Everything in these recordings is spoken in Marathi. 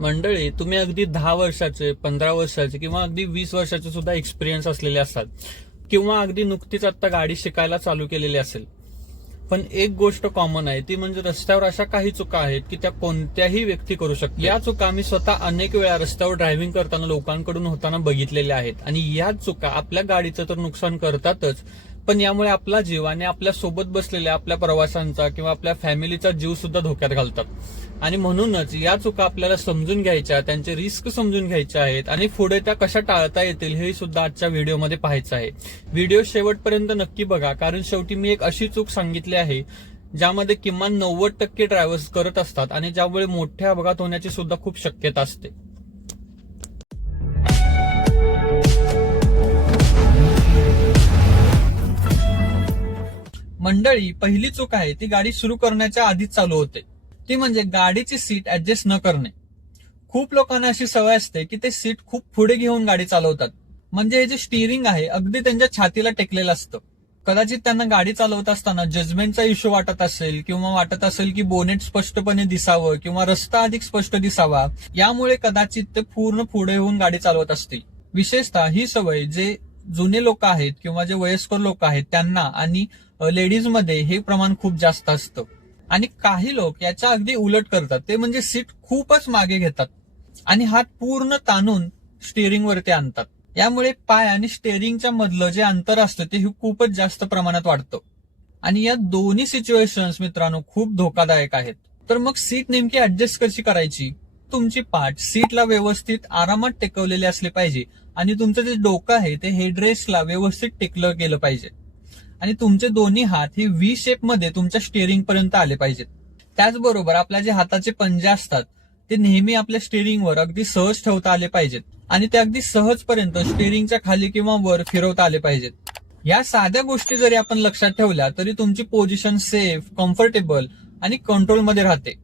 मंडळी, तुम्ही अगदी 10 वर्षाचे, 15 वर्षाचे किंवा अगदी 20 वर्षाचे सुद्धा एक्सपिरियन्स असलेले असतात, किंवा अगदी नुकतीच आता गाडी शिकायला चालू केलेली असेल. पण एक गोष्ट कॉमन आहे, ती म्हणजे रस्त्यावर अशा काही चुका आहेत की त्या कोणत्याही व्यक्ती करू शकते. या चुका मी स्वतः अनेक वेळा रस्त्यावर ड्रायव्हिंग करताना लोकांकडून होताना बघितलेल्या आहेत. आणि या चुका आपल्या गाडीचं तर नुकसान करतातच, पण यामुळे आपला जीव आणि आपल्या सोबत बसलेल्या आपल्या प्रवाशांचा किंवा आपल्या फॅमिलीचा जीव सुद्धा धोक्यात घालतात. आणि म्हणूनच या चुका आपल्याला समजून घ्यायच्या, त्यांचे रिस्क समजून घ्यायचे आहेत आणि पुढे त्या कशा टाळता येतील हे सुद्धा आजच्या व्हिडिओमध्ये पाहायचं आहे. व्हिडिओ शेवटपर्यंत नक्की बघा, कारण शेवटी मी एक अशी चूक सांगितली आहे ज्यामध्ये किमान 90% ड्रायव्हर्स करत असतात आणि ज्यामुळे मोठे अपघात होण्याची सुद्धा खूप शक्यता असते. मंडळी, पहिली चूक आहे ती गाडी सुरू करण्याच्या आधीच चालू होते. ती म्हणजे गाडीची सीट ऍडजस्ट न करणे. खूप लोकांना अशी सवय असते की ते सीट खूप पुढे घेऊन गाडी चालवतात. म्हणजे हे जे स्टीअरिंग आहे अगदी त्यांच्या छातीला टेकलेलं असतं. कदाचित त्यांना गाडी चालवत असताना जजमेंटचा इश्यू वाटत असेल, किंवा वाटत असेल की बोनेट स्पष्टपणे दिसावं किंवा रस्ता अधिक स्पष्ट दिसावा, यामुळे कदाचित ते पूर्ण पुढे येऊन गाडी चालवत असतील. विशेषतः ही सवय जे जुने लोक आहेत किंवा जे वयस्कर लोक आहेत त्यांना आणि लेडीज मध्ये हे प्रमाण खूप जास्त असतं. आणि काही लोक याच्या अगदी उलट करतात, ते म्हणजे सीट खूपच मागे घेतात आणि हात पूर्ण ताणून स्टिअरिंग वरती आणतात. यामुळे पाय आणि स्टिअरिंगच्या मधलं जे अंतर असतं ते खूपच जास्त प्रमाणात वाढतं. आणि या दोन्ही सिच्युएशन्स मित्रांनो खूप धोकादायक आहेत. तर मग सीट नेमकी ऍडजस्ट कशी करायची? तुमची पाठ सीटला व्यवस्थित आरामात टेकवलेली असली पाहिजे आणि तुमचं जे डोकं आहे ते हेडरेस्टला व्यवस्थित टेकलं गेलं पाहिजे. आणि तुमचे दोन्ही हात हे व्ही शेप मध्ये तुमच्या स्टिअरिंग पर्यंत आले पाहिजेत. त्याचबरोबर आपल्या जे हाताचे पंजे असतात ते नेहमी आपल्या स्टिअरिंगवर अगदी सहज ठेवता आले पाहिजेत आणि ते अगदी सहजपर्यंत स्टिअरिंगच्या खाली किंवा वर फिरवता आले पाहिजेत. या साध्या गोष्टी जरी आपण लक्षात ठेवल्या तरी तुमची पोझिशन सेफ, कम्फर्टेबल आणि कंट्रोलमध्ये राहते.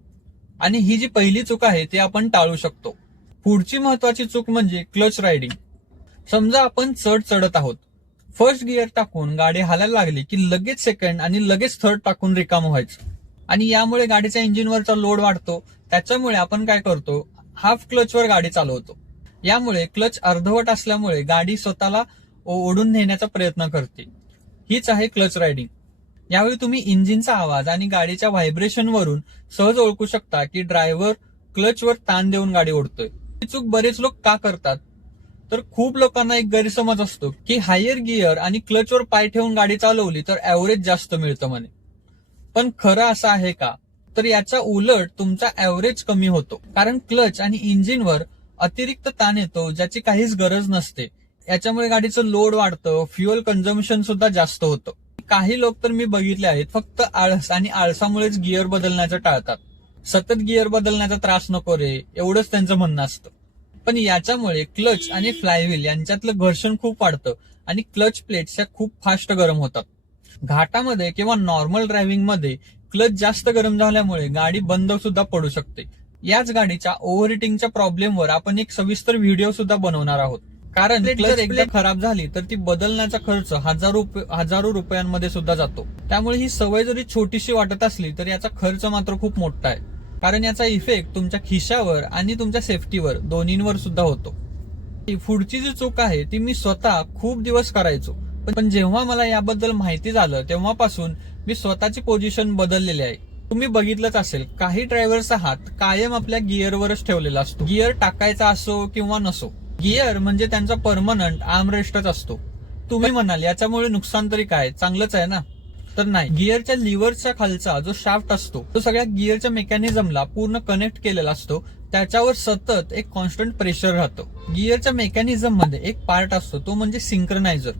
आणि ही जी पहिली चूक आहे ती आपण टाळू शकतो. पुढची महत्वाची चूक म्हणजे क्लच रायडिंग. समजा आपण चढत आहोत, फर्स्ट गिअर टाकून गाडी हालायला लागली की लगेच सेकंड आणि लगेच थर्ड टाकून रिकाम व्हायचं. आणि यामुळे गाडीच्या इंजिनवरचा लोड वाढतो. त्याच्यामुळे आपण काय करतो, हाफ क्लचवर गाडी चालवतो. यामुळे क्लच अर्धवट असल्यामुळे गाडी स्वतःला ओढून नेण्याचा प्रयत्न करते. हीच आहे क्लच रायडिंग. यावेळी तुम्ही इंजिनचा आवाज आणि गाडीच्या व्हायब्रेशनवरून सहज ओळखू शकता की ड्रायव्हर क्लचवर ताण देऊन गाडी ओढतोय. ही चूक बरेच लोक का करतात? तर खूप लोकांना एक गैरसमज असतो की हायर गिअर आणि क्लचवर पाय ठेवून गाडी चालवली तर ऍव्हरेज जास्त मिळतं म्हणे. पण खरं असं आहे का? तर याच्या उलट तुमचा ऍव्हरेज कमी होतो, कारण क्लच आणि इंजिनवर अतिरिक्त ताण येतो ज्याची काहीच गरज नसते. याच्यामुळे गाडीचं लोड वाढतं, फ्युएल कन्झम्पशन सुद्धा जास्त होतं. काही लोक तर मी बघितले आहेत फक्त आळस आणि आळसामुळेच गिअर बदलण्याचं टाळतात. सतत गिअर बदलण्याचा त्रास नको रे, एवढंच त्यांचं म्हणणं असतं. पण याच्यामुळे क्लच आणि फ्लायव्हील यांच्यातलं घर्षण खूप वाढतं आणि क्लच प्लेट्स ह्या खूप फास्ट गरम होतात. घाटामध्ये किंवा नॉर्मल ड्रायव्हिंग मध्ये क्लच जास्त गरम झाल्यामुळे गाडी बंद सुद्धा पडू शकते. याच गाडीच्या ओव्हरहिटिंगच्या प्रॉब्लेमवर आपण एक सविस्तर व्हिडिओ सुद्धा बनवणार आहोत. कारण क्लच एकदा खराब झाली तर ती बदलण्याचा खर्च हजारो रुपयांमध्ये सुद्धा जातो. त्यामुळे ही सवय जरी छोटीशी वाटत असली तर याचा खर्च मात्र खूप मोठा आहे, कारण याचा इफेक्ट तुमच्या खिशावर आणि तुमच्या सेफ्टीवर दोन्हींवर सुद्धा होतो. पुढची जी चूक आहे ती मी स्वतः खूप दिवस करायचो, पण जेव्हा मला याबद्दल माहिती झालं तेव्हापासून मी स्वतःची पोझिशन बदललेली आहे. तुम्ही बघितलंच असेल, काही ड्रायव्हरचा हात कायम आपल्या गिअरवरच ठेवलेला असतो. गिअर टाकायचा असो किंवा नसो, गिअर म्हणजे त्यांचा परमनंट आर्मरेस्टच असतो. तुम्ही म्हणाल याच्यामुळे नुकसान तरी काय, चांगलंच आहे ना? तर नाही. गिअरच्या लिव्हरच्या खालचा जो शाफ्ट असतो तो सगळ्या गिअरच्या मेकॅनिझमला पूर्ण कनेक्ट केलेला असतो. त्याच्यावर सतत एक कॉन्स्टंट प्रेशर राहतो. गिअरच्या मेकॅनिझम मध्ये एक पार्ट असतो तो म्हणजे सिंक्रोनायझर,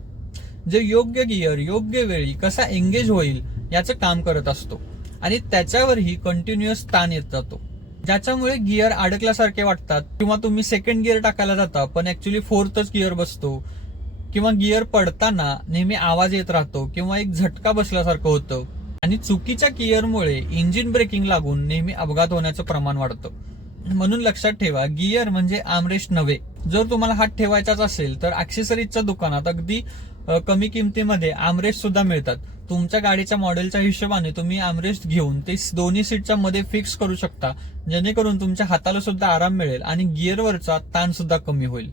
जे योग्य गिअर योग्य वेळी कसा एंगेज होईल याचं काम करत असतो. आणि त्याच्यावरही कंटिन्युअस ताण येत जातो, ज्याच्यामुळे गिअर अडकल्यासारखे वाटतात. किंवा तुम्ही सेकंड गिअर टाकायला जाता पण ऍक्च्युली फोर्थच गिअर बसतो, किंवा गिअर पडताना नेहमी आवाज येत राहतो किंवा एक झटका बसल्यासारखं होतं. आणि चुकीच्या गिअरमुळे इंजिन ब्रेकिंग लागून नेहमी अपघात होण्याचं प्रमाण वाढतं. म्हणून लक्षात ठेवा, गिअर म्हणजे आर्मरेस्ट नव्हे. जर तुम्हाला हात ठेवायचाच असेल तर ऍक्सेसरीजच्या दुकानात अगदी कमी किमतीमध्ये आर्मरेस्ट सुद्धा मिळतात. तुमच्या गाडीच्या मॉडेलच्या हिशोबाने तुम्ही आर्मरेस्ट घेऊन ते दोन्ही सीटच्या मध्ये फिक्स करू शकता, जेणेकरून तुमच्या हाताला सुद्धा आराम मिळेल आणि गिअरवरचा ताण सुद्धा कमी होईल.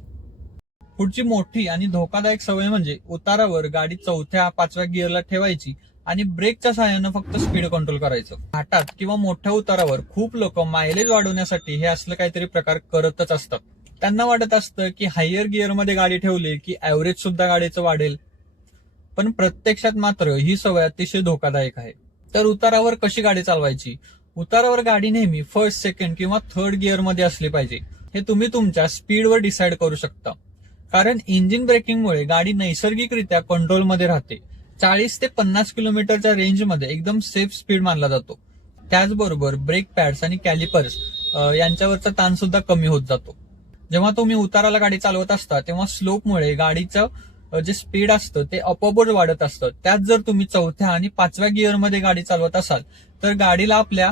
पुढची मोठी आणि धोकादायक सवय म्हणजे उतारावर गाडी 4थ्या 5व्या गिअरला ठेवायची आणि ब्रेकच्या सहाय्यानं फक्त स्पीड कंट्रोल करायचं. घाटात किंवा मोठ्या उतारावर खूप लोक मायलेज वाढवण्यासाठी हे असलं काहीतरी प्रकार करतच असतात. त्यांना वाटत असतं की हायर गिअरमध्ये गाडी ठेवली की ऍव्हरेज सुद्धा गाडीचं वाढेल, पण प्रत्यक्षात मात्र ही सवय अतिशय धोकादायक आहे. तर उतारावर कशी गाडी चालवायची? उतारावर गाडी नेहमी फर्स्ट, सेकंड किंवा थर्ड गिअरमध्ये असली पाहिजे. हे तुम्ही तुमच्या स्पीडवर डिसाईड करू शकता, कारण इंजिन ब्रेकिंगमुळे गाडी नैसर्गिकरित्या कंट्रोलमध्ये राहते. 40 ते 50 किलोमीटरच्या रेंजमध्ये एकदम सेफ स्पीड मानला जातो. त्याचबरोबर ब्रेक पॅड्स आणि कॅलिपर्स यांच्यावरचा ताण सुद्धा कमी होत जातो. जेव्हा तुम्ही उताराला गाडी चालवत असता तेव्हा स्लोपमुळे गाडीचं जे स्पीड असतं ते आपोआपच वाढत असतं. त्यात जर तुम्ही 4थ्या आणि 5व्या गिअरमध्ये गाडी चालवत असाल तर गाडीला आपल्या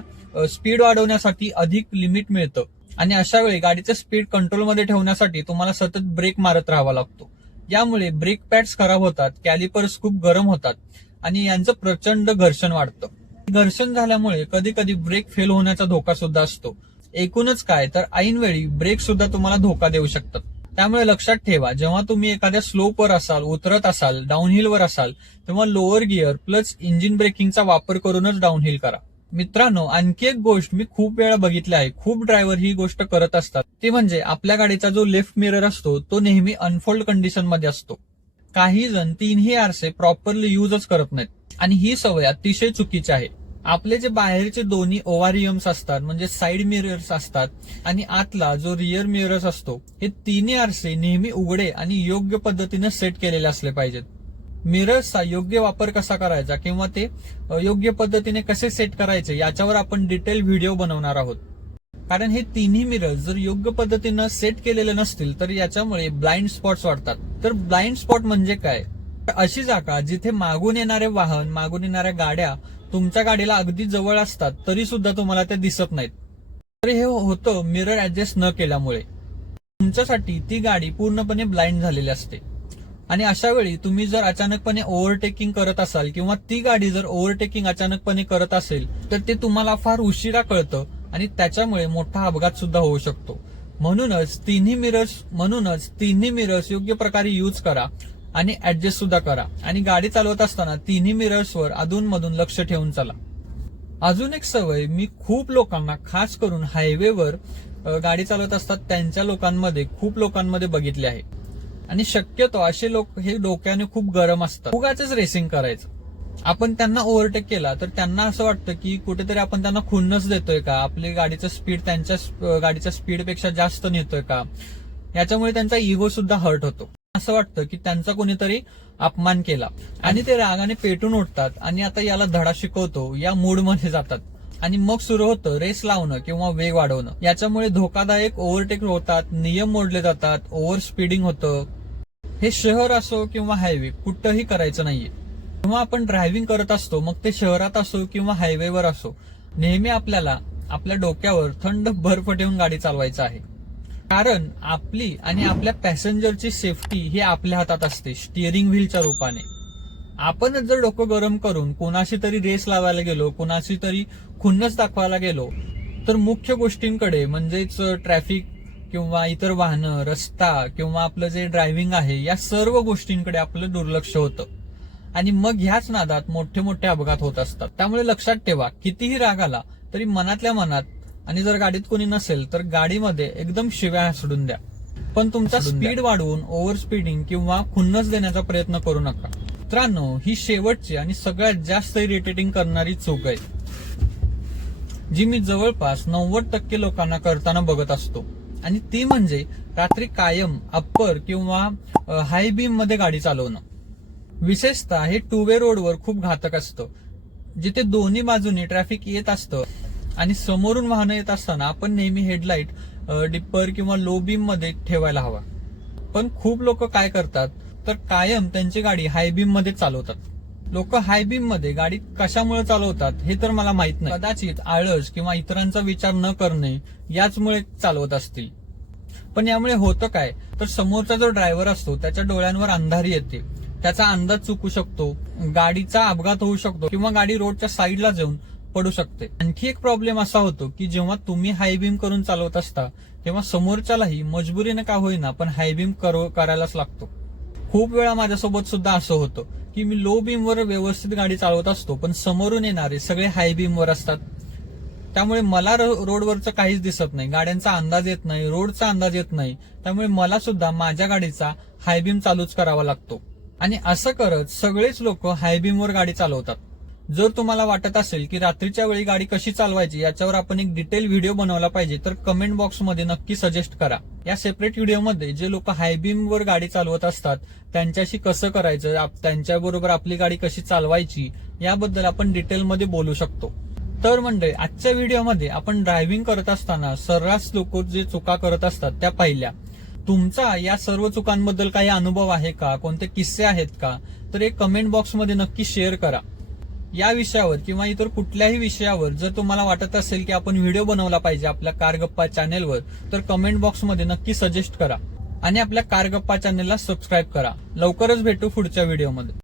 स्पीड वाढवण्यासाठी अधिक लिमिट मिळतं आणि अशा वेळी गाडीचं स्पीड कंट्रोलमध्ये ठेवण्यासाठी तुम्हाला सतत ब्रेक मारत राहावा लागतो. यामुळे ब्रेक पॅड्स खराब होतात, कॅलिपर्स खूप गरम होतात आणि यांचं प्रचंड घर्षण वाढतं. घर्षण झाल्यामुळे कधी कधी ब्रेक फेल होण्याचा धोका सुद्धा असतो. एकूणच काय तर ऐनवेळी ब्रेक सुद्धा तुम्हाला धोका देऊ शकतात. त्यामुळे लक्षात ठेवा, जेव्हा तुम्ही एखाद्या स्लोपवर असाल, उतरत असाल, डाऊनहिलवर असाल, तेव्हा लोअर गिअर प्लस इंजिन ब्रेकिंगचा वापर करूनच डाऊनहिल करा. मित्रांनो, आणखी एक गोष्ट मी खूप वेळा बघितली आहे, खूप ड्रायव्हर ही गोष्ट करत असतात, ती म्हणजे आपल्या गाडीचा जो लेफ्ट मिरर असतो तो नेहमी अनफोल्ड कंडिशन मध्ये असतो. काही जण तीनही आरसे प्रॉपरली युजच करत नाहीत आणि ही सवय अतिशय चुकीची आहे. आपले जे बाहेरचे दोन्ही ओव्हारियम्स असतात म्हणजे साइड मिरर्स असतात आणि आतला जो रिअर मिरर्स असतो, हे तिन्ही आरसे नेहमी उघडे आणि योग्य पद्धतीने सेट केलेले असले पाहिजेत. मिरर्सचा योग्य वापर कसा करायचा किंवा ते योग्य पद्धतीने कसे सेट करायचे याच्यावर आपण डिटेल व्हिडिओ बनवणार आहोत. कारण हे तिन्ही मिरर्स जर योग्य पद्धतीनं सेट केलेले नसतील तर याच्यामुळे ब्लाइंड स्पॉट्स वाढतात. तर ब्लाइंड स्पॉट म्हणजे काय? अशी जागा जिथे मागून येणारे वाहन, मागून येणाऱ्या गाड्या तुमच्या गाडीला अगदी जवळ असतात तरी सुद्धा तुम्हाला ते दिसत नाहीत. तर हे होतं मिरर ऍडजस्ट न केल्यामुळे. तुमच्यासाठी ती गाडी पूर्णपणे ब्लाइंड झालेली असते आणि अशा वेळी तुम्ही जर अचानकपणे ओव्हरटेकिंग करत असाल किंवा ती गाडी जर ओव्हरटेकिंग अचानकपणे करत असेल तर ते तुम्हाला फार उशिरा कळतं आणि त्याच्यामुळे मोठा अपघात सुद्धा होऊ शकतो. म्हणूनच तिन्ही मिरर्स योग्य प्रकारे यूज करा आणि ऍडजस्ट सुद्धा करा आणि गाडी चालवत असताना तिन्ही मिरर्सवर अधूनमधून लक्ष ठेवून चला. अजून एक सवय मी खूप लोकांना, खास करून हायवेवर गाडी चालवत असतात खूप लोकांमध्ये बघितले आहे आणि शक्यतो असे लोक हे डोक्याने खूप गरम असतात. उगाचच रेसिंग करायचं. आपण त्यांना ओव्हरटेक केला तर त्यांना असं वाटतं की कुठेतरी आपण त्यांना खुन्नस देतोय का, आपली गाडीचं स्पीड त्यांच्या गाडीच्या स्पीडपेक्षा जास्त नेतोय का, याच्यामुळे त्यांचा इगो सुद्धा हर्ट होतो. असं वाटतं की त्यांचा कोणीतरी अपमान केला आणि ते रागाने पेटून उठतात आणि आता याला धडा शिकवतो या मूडमध्ये जातात आणि मग सुरू होतं रेस लावणं किंवा वेग वाढवणं. याच्यामुळे धोकादायक ओव्हरटेक होतात, नियम मोडले जातात, ओव्हर स्पीडिंग होतं. हे शहर असो किंवा हायवे, कुठंही करायचं नाहीये. जेव्हा आपण ड्रायव्हिंग करत असतो, मग ते शहरात असो किंवा हायवेवर असो, नेहमी आपल्याला आपल्या डोक्यावर थंड बर्फ ठेवून गाडी चालवायचं आहे. कारण आपली आणि आपल्या पॅसेंजरची सेफ्टी ही आपल्या हातात असते, स्टिअरिंग व्हीलच्या रूपाने. आपणच जर डोकं गरम करून कोणाशी तरी रेस लावायला गेलो, कोणाशी तरी खुन्नस दाखवायला गेलो तर मुख्य गोष्टींकडे म्हणजेच ट्रॅफिक किंवा इतर वाहनं, रस्ता किंवा आपलं जे ड्रायव्हिंग आहे या सर्व गोष्टींकडे आपलं दुर्लक्ष होतं आणि मग ह्याच नादात मोठे मोठे अपघात होत असतात. त्यामुळे लक्षात ठेवा, कितीही राग आला तरी मनातल्या मनात, आणि जर गाडीत कोणी नसेल तर गाडीमध्ये एकदम शिव्या सोडून द्या, पण तुमचा स्पीड वाढवून ओव्हर स्पीडिंग किंवा खुन्नस देण्याचा प्रयत्न करू नका. मित्रांनो, ही शेवटची आणि सगळ्यात जास्त इरिटेटिंग करणारी चूक आहे जी मी जवळपास 90% लोकांना करताना बघत असतो आणि ती म्हणजे रात्री कायम अप्पर किंवा हाय बीम मध्ये गाडी चालवणं. विशेषतः हे टू वे रोडवर खूप घातक असतं, जिथे दोन्ही बाजूनी ट्रॅफिक येत असतं आणि समोरून वाहनं येत असताना आपण नेहमी हेडलाईट डिप्पर किंवा लो बीम मध्ये ठेवायला हवा. पण खूप लोक काय करतात तर कायम त्यांची गाडी हाय बीम मध्ये चालवतात. लोक हाय बीम मध्ये गाडी कशामुळे चालवतात हे तर मला माहित नाही. कदाचित आळस किंवा इतरांचा विचार न करणे याचमुळे चालवत असतील. पण यामुळे होतं काय तर समोरचा जो ड्रायव्हर असतो त्याच्या डोळ्यांवर अंधारी येते त्याचा अंदाज चुकू शकतो, गाडीचा अपघात होऊ शकतो किंवा गाडी रोडच्या साईडला जाऊन पडू शकते. आणखी एक प्रॉब्लेम असा होतो की जेव्हा तुम्ही हाय बीम करून चालवत असता तेव्हा समोरच्यालाही मजबुरीने का होईना पण हाय बीम करायलाच लागतो. खूप वेळा माझ्यासोबत सुद्धा असं होतं की मी लो बीमवर व्यवस्थित गाडी चालवत असतो पण समोरून येणारे सगळे हाय बीमवर असतात. त्यामुळे मला रोडवरचं काहीच दिसत नाही, गाड्यांचा अंदाज येत नाही, रोडचा अंदाज येत नाही. त्यामुळे मला सुद्धा माझ्या गाडीचा हाय बीम चालूच करावा लागतो आणि असं करत सगळेच लोक हाय बीमवर गाडी चालवतात. जर तुम्हाला वाटत असेल की रात्रीच्या वेळी गाडी कशी चालवायची याच्यावर आपण एक डिटेल व्हिडिओ बनवला पाहिजे तर कमेंट बॉक्समध्ये नक्की सजेस्ट करा. या सेपरेट व्हिडिओमध्ये जे लोक हाय बीमवर गाडी चालवत असतात त्यांच्याशी कसं करायचं, त्यांच्याबरोबर आपली गाडी कशी चालवायची याबद्दल आपण डिटेलमध्ये बोलू शकतो. तर मंडळी, आजच्या व्हिडिओमध्ये आपण ड्रायव्हिंग करत असताना सर्रास लोक जे चुका करत असतात त्या पाहिल्या. तुमचा या सर्व चुकांबद्दल काही अनुभव आहे का, कोणते किस्से आहेत का, तर एक कमेंट बॉक्समध्ये नक्की शेअर करा. या विषयावर किंवा इतर कुठल्याही विषयावर जर तुम्हाला वाटत असेल की आपण व्हिडिओ बनवला पाहिजे आपल्या कार गप्पा चॅनेलवर तर कमेंट बॉक्समध्ये नक्की सजेस्ट करा आणि आपल्या कार गप्पा चॅनेलला सबस्क्राईब करा. लवकरच भेटू पुढच्या व्हिडिओमध्ये.